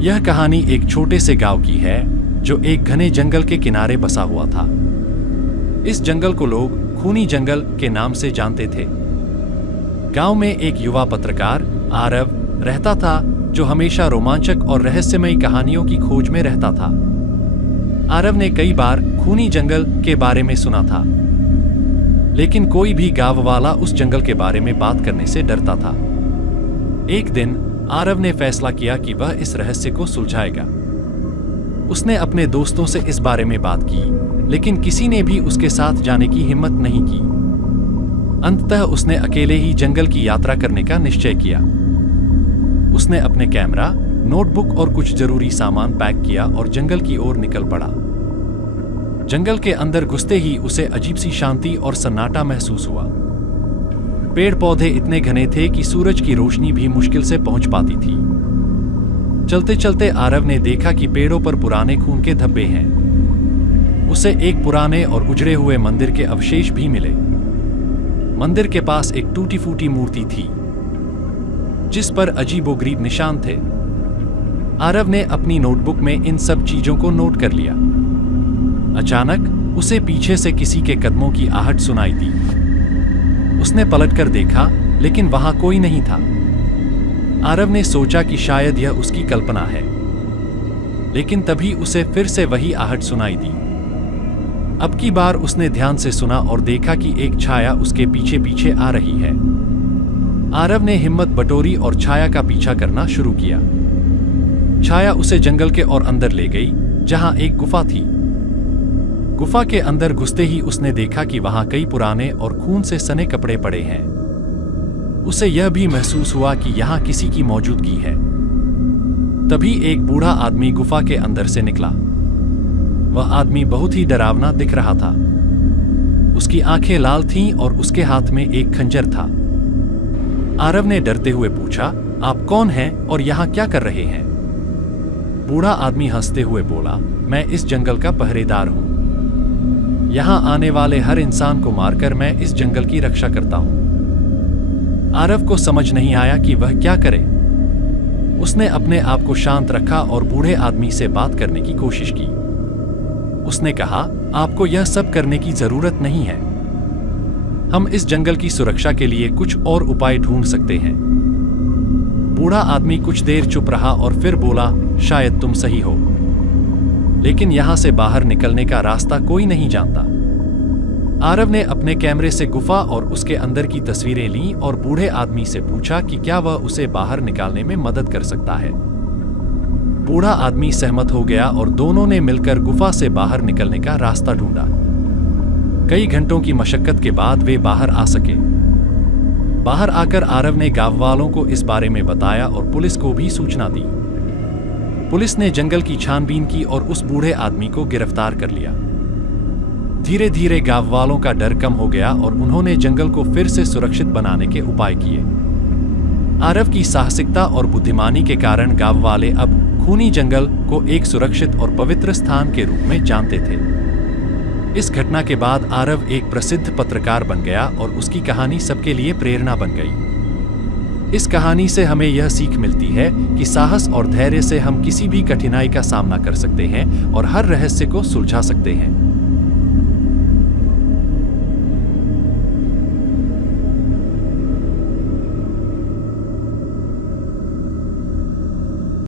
यह कहानी एक छोटे से गांव की है जो एक घने जंगल के किनारे बसा हुआ था। इस जंगल को लोग खूनी जंगल के नाम से जानते थे। गांव में एक युवा पत्रकार आरव रहता था जो हमेशा रोमांचक और रहस्यमयी कहानियों की खोज में रहता था। आरव ने कई बार खूनी जंगल के बारे में सुना था, लेकिन कोई भी गांव वाला उस जंगल के बारे में बात करने से डरता था। एक दिन आरव ने फैसला किया कि वह इस रहस्य को सुलझाएगा। उसने अपने दोस्तों से इस बारे में बात की, लेकिन किसी ने भी उसके साथ जाने की हिम्मत नहीं की। अंततः उसने अकेले ही जंगल की यात्रा करने का निश्चय किया। उसने अपने कैमरा, नोटबुक और कुछ जरूरी सामान पैक किया और जंगल की ओर निकल पड़ा। जंगल के अंदर घुसते ही उसे अजीब सी शांति और सन्नाटा महसूस हुआ। पेड़ पौधे इतने घने थे कि सूरज की रोशनी भी मुश्किल से पहुंच पाती थी। चलते चलते आरव ने देखा कि पेड़ों पर पुराने खून के धब्बे हैं। उसे एक पुराने और उजड़े हुए मंदिर के अवशेष भी मिले। मंदिर के पास एक टूटी फूटी मूर्ति थी जिस पर अजीबोगरीब निशान थे। आरव ने अपनी नोटबुक में इन सब चीजों को नोट कर लिया। अचानक उसे पीछे से किसी के कदमों की आहट सुनाई दी। उसने पलटकर देखा, लेकिन वहां कोई नहीं था। आरव ने सोचा कि शायद यह उसकी कल्पना है, लेकिन तभी उसे फिर से वही आहट सुनाई दी। अब की बार उसने ध्यान से सुना और देखा कि एक छाया उसके पीछे पीछे आ रही है। आरव ने हिम्मत बटोरी और छाया का पीछा करना शुरू किया। छाया उसे जंगल के और अंदर ले गई, जहां एक गुफा थी। गुफा के अंदर घुसते ही उसने देखा कि वहां कई पुराने और खून से सने कपड़े पड़े हैं। उसे यह भी महसूस हुआ कि यहां किसी की मौजूदगी है। तभी एक बूढ़ा आदमी गुफा के अंदर से निकला। वह आदमी बहुत ही डरावना दिख रहा था। उसकी आंखें लाल थीं और उसके हाथ में एक खंजर था। आरव ने डरते हुए पूछा, आप कौन हैं और यहां क्या कर रहे हैं? बूढ़ा आदमी हंसते हुए बोला, मैं इस जंगल का पहरेदार हूं। यहां आने वाले हर इंसान को मारकर मैं इस जंगल की रक्षा करता हूं। आरव को समझ नहीं आया कि वह क्या करे। उसने अपने आप को शांत रखा और बूढ़े आदमी से बात करने की कोशिश की। उसने कहा, आपको यह सब करने की जरूरत नहीं है। हम इस जंगल की सुरक्षा के लिए कुछ और उपाय ढूंढ सकते हैं। बूढ़ा आदमी कुछ देर चुप रहा और फिर बोला, शायद तुम सही हो, लेकिन यहां से बाहर निकलने का रास्ता कोई नहीं जानता। आरव ने अपने कैमरे से गुफा और उसके अंदर की तस्वीरें लीं और बूढ़े आदमी से पूछा कि क्या वह उसे बाहर निकालने में मदद कर सकता है। बूढ़ा आदमी सहमत हो गया और दोनों ने मिलकर गुफा से बाहर निकलने का रास्ता ढूंढा। कई घंटों की मशक्कत के बाद वे बाहर आ सके। बाहर आकर आरव ने गांव वालों को इस बारे में बताया और पुलिस को भी सूचना दी। पुलिस ने जंगल की छानबीन की और उस बूढ़े आदमी को गिरफ्तार कर लिया। धीरे धीरे गांव वालों का डर कम हो गया और उन्होंने जंगल को फिर से सुरक्षित बनाने के उपाय किए। आरव की साहसिकता और बुद्धिमानी के कारण गांव वाले अब खूनी जंगल को एक सुरक्षित और पवित्र स्थान के रूप में जानते थे। इस घटना के बाद आरव एक प्रसिद्ध पत्रकार बन गया और उसकी कहानी सबके लिए प्रेरणा बन गई। इस कहानी से हमें यह सीख मिलती है कि साहस और धैर्य से हम किसी भी कठिनाई का सामना कर सकते हैं और हर रहस्य को सुलझा सकते हैं।